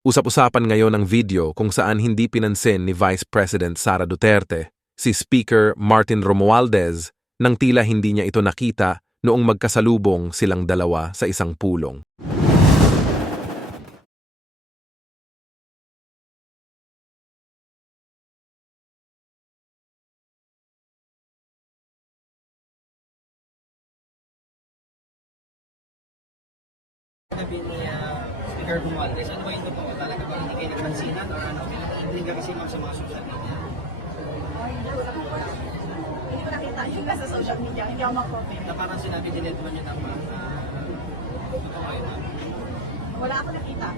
Usap-usapan ngayon ang video kung saan hindi pinansin ni Vice President Sara Duterte si Speaker Martin Romualdes nang tila hindi niya ito nakita noong magkasalubong silang dalawa sa isang pulong. Sabi ni Speaker Romualdes, ano ba yung totoo? Talaga ba hindi kayo nagpansinan or ano? Hindi ka kasi sa mga social media. Hindi ko nakita yung nasa social media, hindi ako mag-comment. Na parang sinabi din mo niya naman totoo yun. Wala ako nakita.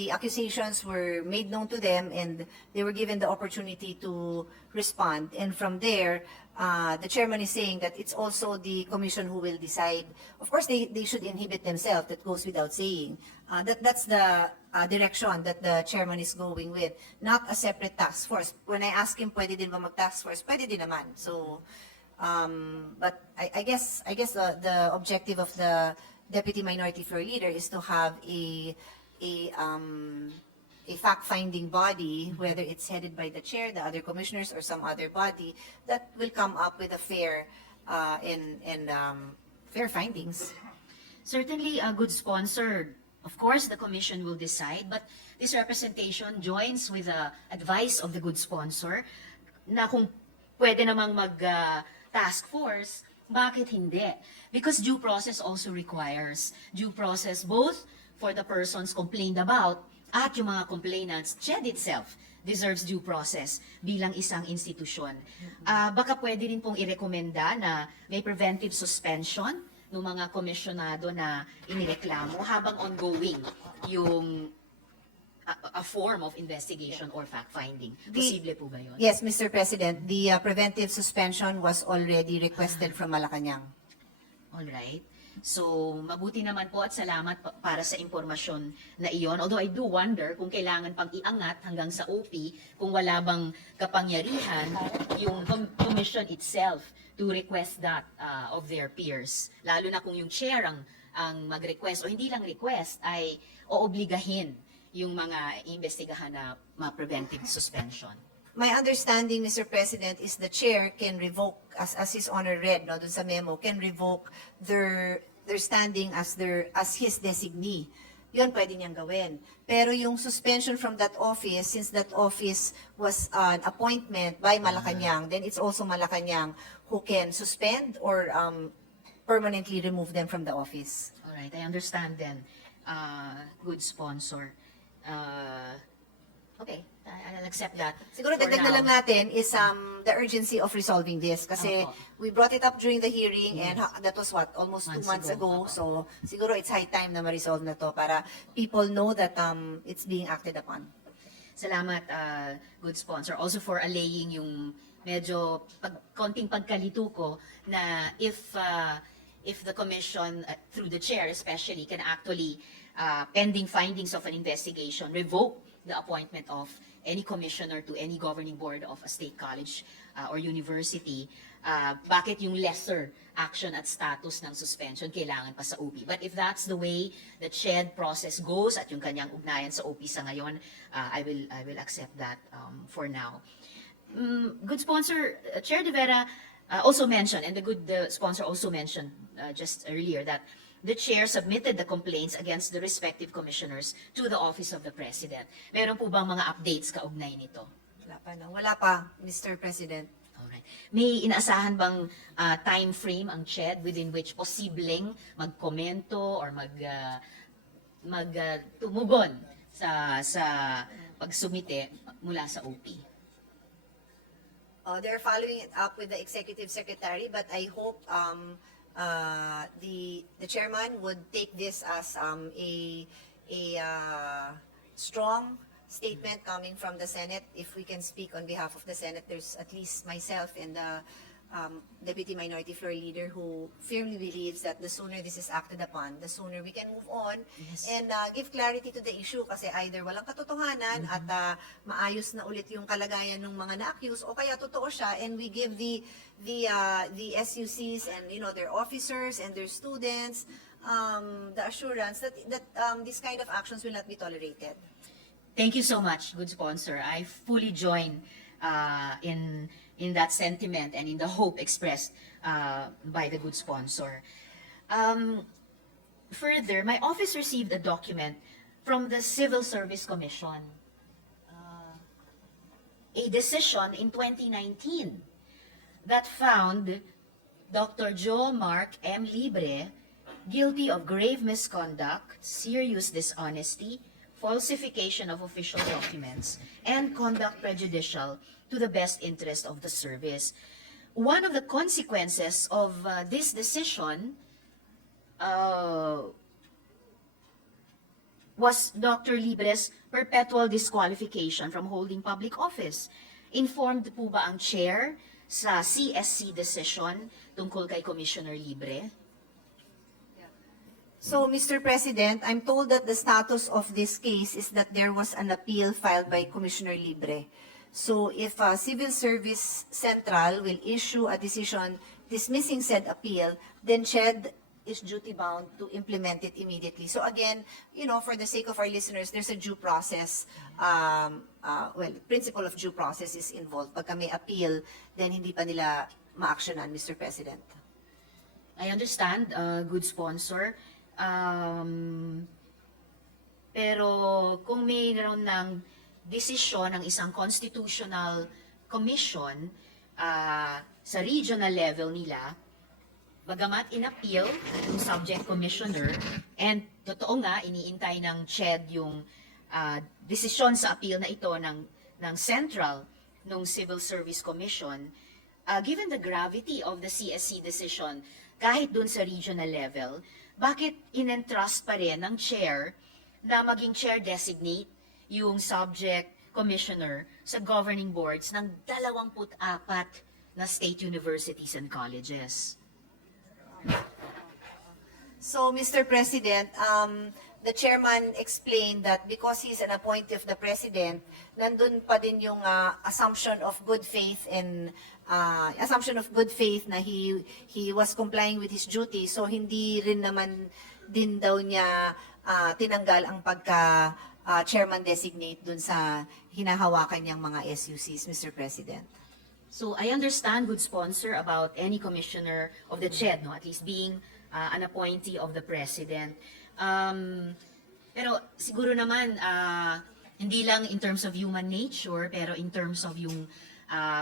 The accusations were made known to them and they were given the opportunity to respond. And from there, the chairman is saying that it's also the commission who will decide. Of course, they should inhibit themselves. That goes without saying. That's the direction that the chairman is going with. Not a separate task force. When I ask him, pwede din ba mag-task force? Pwede din naman. So, but I guess the objective of the Deputy Minority Floor Leader is to have a fact-finding body, whether it's headed by the chair, the other commissioners, or some other body, that will come up with a fair fair findings. Certainly a good sponsor. Of course, the commission will decide, but this representation joins with the advice of the good sponsor na kung pwede namang mag-task force, bakit hindi? Because due process also requires due process both for the persons complained about at yung mga complainants. CHED itself deserves due process bilang isang institusyon. Baka pwede rin pong irekomenda na may preventive suspension ng mga komisyonado na inireklamo habang ongoing yung a form of investigation or fact-finding. Posible po ba yun? Yes, Mr. President, the preventive suspension was already requested from Malacanang. Alright. So, mabuti naman po at salamat para sa impormasyon na iyon. Although I do wonder kung kailangan pang iangat hanggang sa OP, kung wala bang kapangyarihan yung commission itself to request that of their peers. Lalo na kung yung chair ang mag-request o hindi lang request ay oobligahin yung mga investigahan na preventive suspension. My understanding, Mr. President, is the chair can revoke, as His Honor read no, dun sa memo, can revoke their standing as his designee. Yun pwede niyang gawin. Pero yung suspension from that office, since that office was an appointment by Malacanang, then it's also Malacanang who can suspend or permanently remove them from the office. Alright, I understand then. Good sponsor. Okay, I'll accept that. Siguro for dagdag na now. lang natin is the urgency of resolving this kasi Opo. we brought it up during the hearing and that was what, almost Months 2 months ago. ago. So siguro it's high time na ma-resolve na to para people know that it's being acted upon. Salamat, good sponsor. Also for allaying yung medyo konting pagkalito ko na if the commission, through the chair especially, can actually, pending findings of an investigation, revoke the appointment of any commissioner to any governing board of a state college or university, bakit yung lesser action at status ng suspension kailangan pa sa OP? But if that's the way the CHED process goes at yung kanyang ugnayan sa OP sa ngayon, I will accept that for now. Good sponsor, Chair De Vera also mentioned, and the good sponsor also mentioned just earlier that the chair submitted the complaints against the respective commissioners to the Office of the President. Meron po bang mga updates kaugnay nito? Wala pa, no? Wala pa, Mr. President. Alright. May inaasahan bang time frame ang CHED within which posibleng magkomento or tumugon sa pagsumite mula sa OP? They're following it up with the executive secretary, but I hope the chairman would take this as a strong statement coming from the Senate. If we can speak on behalf of the Senate, there's at least myself and the Deputy Minority Floor Leader who firmly believes that the sooner this is acted upon, the sooner we can move on and give clarity to the issue kasi either walang katotohanan at maayos na ulit yung kalagayan ng mga na-accuse o kaya totoo siya and we give the SUCs and their officers and their students the assurance that these kind of actions will not be tolerated. Thank you so much, good sponsor. I fully join in that sentiment and in the hope expressed by the good sponsor. Further, my office received a document from the Civil Service Commission, a decision in 2019 that found Dr. Joe Mark M. Libre guilty of grave misconduct, serious dishonesty, falsification of official documents, and conduct prejudicial to the best interest of the service. One of the consequences of this decision was Dr. Libre's perpetual disqualification from holding public office. Informed po ba ang chair sa CSC decision tungkol kay Commissioner Libre? So, Mr. President, I'm told that the status of this case is that there was an appeal filed by Commissioner Libre. So, if Civil Service Central will issue a decision dismissing said appeal, then CHED is duty-bound to implement it immediately. So again, for the sake of our listeners, there's a due process, principle of due process is involved. Pagka may appeal, then hindi pa nila ma-actionan, Mr. President. I understand, good sponsor. Pero kung mayroon ng desisyon ng isang constitutional commission sa regional level nila, bagamat in-appeal yung subject commissioner, and totoo nga, iniintay ng CHED yung desisyon sa appeal na ito ng central, ng Civil Service Commission, given the gravity of the CSC decision, kahit dun sa regional level, bakit in-entrust pa rin ng chair na maging chair designate yung subject commissioner sa governing boards ng 24 na state universities and colleges? So, Mr. President, the chairman explained that because he's an appointee of the president, nandun pa din yung assumption of good faith na he was complying with his duty. So, hindi rin naman din daw niya tinanggal ang pagka chairman designate dun sa hinahawakan niyang mga SUCs, Mr. President. So I understand, good sponsor, about any commissioner of the CHED, at least being an appointee of the president. Pero siguro naman, hindi lang in terms of human nature, pero in terms of yung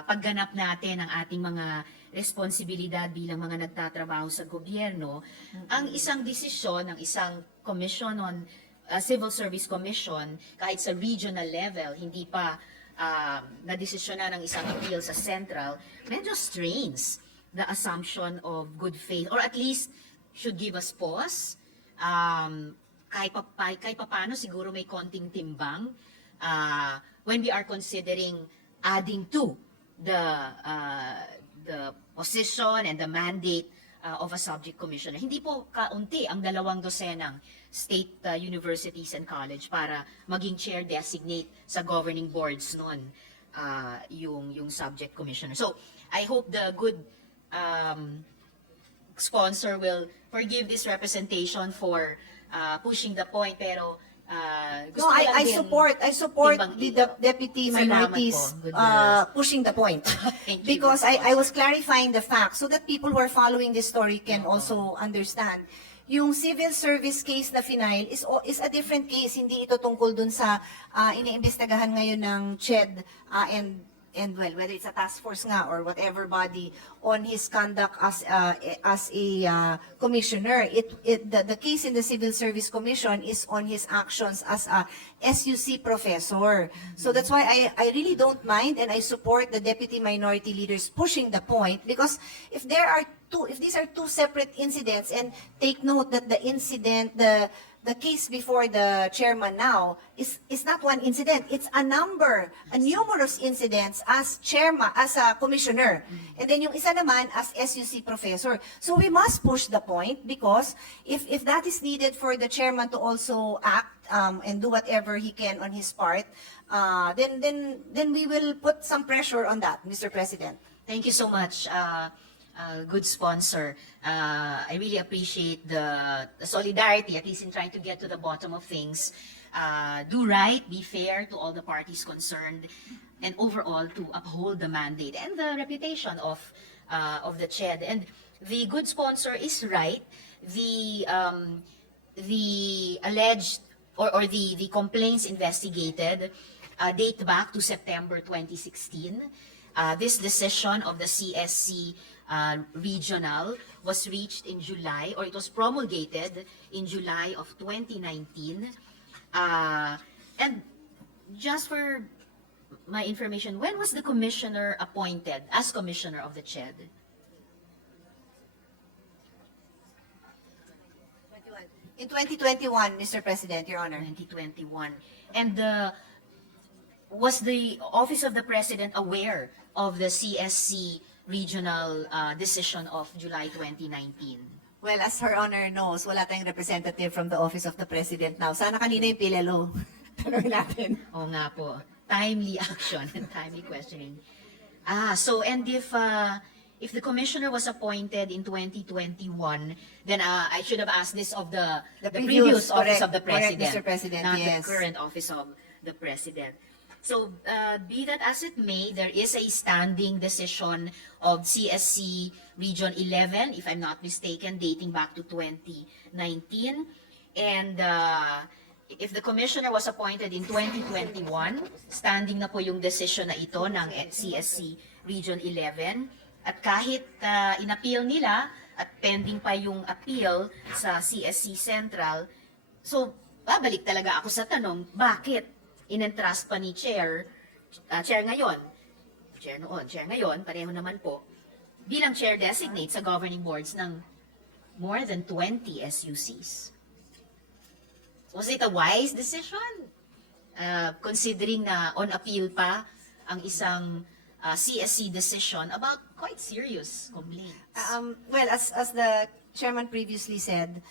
pagganap natin ng ating mga responsibilidad bilang mga nagtatrabaho sa gobyerno, ang isang desisyon ng isang commission on Civil Service Commission, kahit sa regional level, hindi pa na-desisyonan ng isang appeal sa central, medyo strains the assumption of good faith, or at least should give us pause. Kahit paano siguro may konting timbang when we are considering adding to the position and the mandate of a subject commissioner. Hindi po kaunti ang 200 state universities and college para maging chair designate sa governing boards nun yung subject commissioner. So I hope the good sponsor will forgive this representation for pushing the point, pero gusto No, ko lang I din support timbang the ito. deputy Salamat minorities po. Good pushing the point. Thank you, Because Ms. I was clarifying the facts so that people who are following this story can also understand. Yung civil service case na final is a different case. Hindi ito tungkol dun sa iniimbestigahan ngayon ng CHED and well, whether it's a task force nga or whatever body on his conduct as a commissioner. The case in the Civil Service Commission is on his actions as a SUC professor. So that's why I really don't mind, and I support the deputy minority leaders pushing the point, because if these are two separate incidents, and take note that the incident, the case before the chairman now is not one incident. It's numerous incidents as chairman, as a commissioner. And then yung isa naman as SUC professor. So we must push the point, because if that is needed for the chairman to also act and do whatever he can on his part, then we will put some pressure on that, Mr. President. Thank you so much, good sponsor. I really appreciate the solidarity, at least in trying to get to the bottom of things. Do right, be fair to all the parties concerned, and overall to uphold the mandate and the reputation of the CHED. And the good sponsor is right. The alleged or the complaints investigated date back to September 2016. This decision of the CSC regional was reached in July, or it was promulgated in July of 2019. And just for my information, when was the commissioner appointed as commissioner of the CHED? In 2021, Mr. President, Your Honor. 2021. And was the Office of the President aware of the CSC regional decision of July 2019? Well, as Her Honor knows, wala tayong representative from the Office of the President now. Sana kanina yung PLLO. Tanongin natin. Oo nga po. Timely action and timely questioning. So and if the commissioner was appointed in 2021, then I should have asked this of the previous Office of the correct, President, Mr. President, not yes. the current Office of the President. So, be that as it may, there is a standing decision of CSC Region 11, if I'm not mistaken, dating back to 2019. And if the commissioner was appointed in 2021, standing na po yung decision na ito ng CSC Region 11. At kahit inappeal nila at pending pa yung appeal sa CSC Central, so babalik talaga ako sa tanong, bakit in-entrust pa ni Chair ngayon, Chair noon, Chair ngayon, pareho naman po, bilang Chair designate sa governing boards ng more than 20 SUCs. Was it a wise decision? Considering na on appeal pa ang isang CSC decision about quite serious complaints. Well, as the chairman previously said,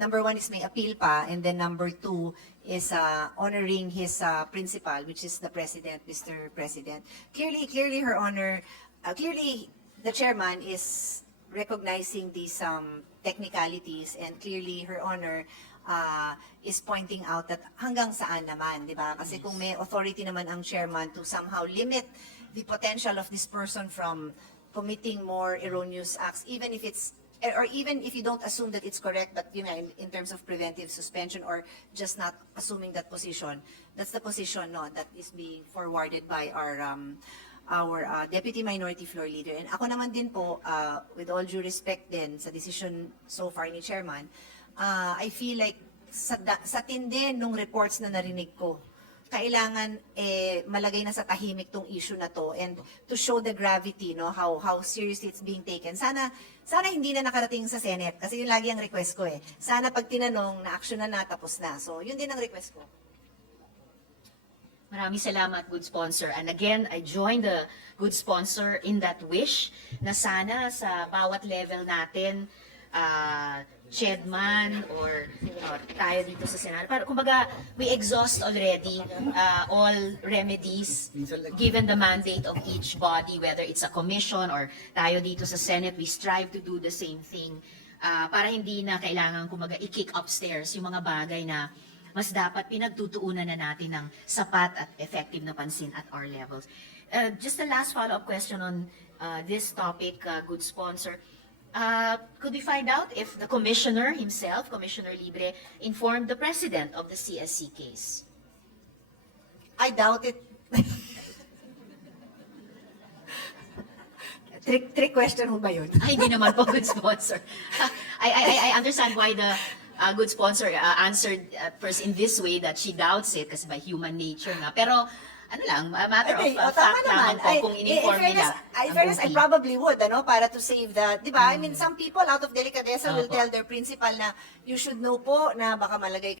number one is may appeal pa, and then number two is honoring his principal, which is the President, Mr. President. Clearly, Her Honor, clearly the chairman is recognizing these technicalities, and clearly Her Honor is pointing out that hanggang saan naman, di ba? Kasi kung may authority naman ang chairman to somehow limit the potential of this person from committing more erroneous acts, even if it's, or even if you don't assume that it's correct, but you know, in terms of preventive suspension or just not assuming that position, that's the position that is being forwarded by our Deputy Minority Floor Leader. And ako naman din po, with all due respect din sa decision so far ni Chairman, I feel like sa tindi nung reports na narinig ko, kailangan malagay na sa tahimik tong issue na to, and to show the gravity, how seriously it's being taken. Sana hindi na nakarating sa Senate, kasi yun lagi ang request ko Sana pag tinanong, na-action na tapos na. So yun din ang request ko. Maraming salamat, good sponsor. And again, I join the good sponsor in that wish na sana sa bawat level natin, Chedman or tayo dito sa Senado. Kumbaga, we exhaust already all remedies given the mandate of each body, whether it's a commission or tayo dito sa Senate, we strive to do the same thing para hindi na kailangan kumbaga i-kick upstairs yung mga bagay na mas dapat pinagtutuunan na natin ng sapat at effective na pansin at our levels. Just a last follow-up question on this topic, good sponsor. Could we find out if the commissioner himself, Commissioner Libre, informed the president of the CSC case? I doubt it. Trick question ho ba yun? Ay, hindi naman po, good sponsor. I understand why the good sponsor answered first in this way, that she doubts it kasi by human nature nga. Pero ano lang, a matter of fact naman po kung in-inform nila. In fairness, I probably would, para to save the, di ba? I mean, some people out of delicadeza will tell their principal na you should know po na baka malagay